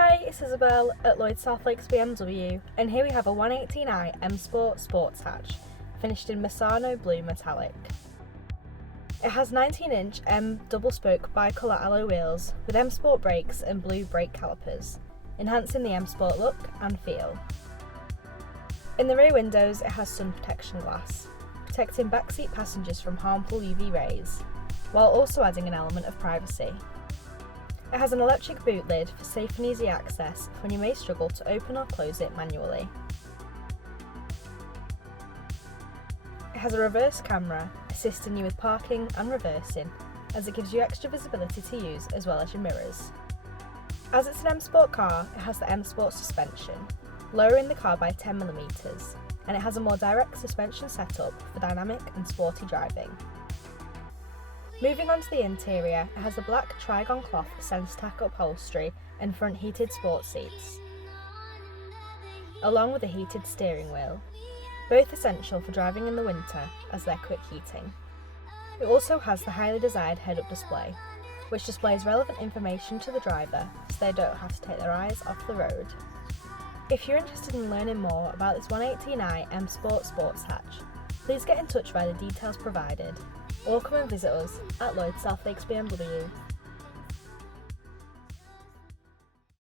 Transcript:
Hi, it's Isabel at Lloyd South Lakes BMW, and here we have a 118i M Sport Sports Hatch, finished in Misano Blue Metallic. It has 19-inch M double-spoke bicolour alloy wheels with M Sport brakes and blue brake calipers, enhancing the M Sport look and feel. In the rear windows, it has sun protection glass, protecting backseat passengers from harmful UV rays, while also adding an element of privacy. It has an electric boot lid for safe and easy access when you may struggle to open or close it manually. It has a reverse camera, assisting you with parking and reversing, as it gives you extra visibility to use as well as your mirrors. As it's an M Sport car, it has the M Sport suspension, lowering the car by 10mm, and it has a more direct suspension setup for dynamic and sporty driving. Moving on to the interior, it has the Black Trigon Cloth Sensatec upholstery and front heated sports seats, along with a heated steering wheel, both essential for driving in the winter as they're quick heating. It also has the highly desired head-up display, which displays relevant information to the driver so they don't have to take their eyes off the road. If you're interested in learning more about this 118i M Sport Sports Hatch, please get in touch via the details provided, or come and visit us at Lloyd South Lakes BMW.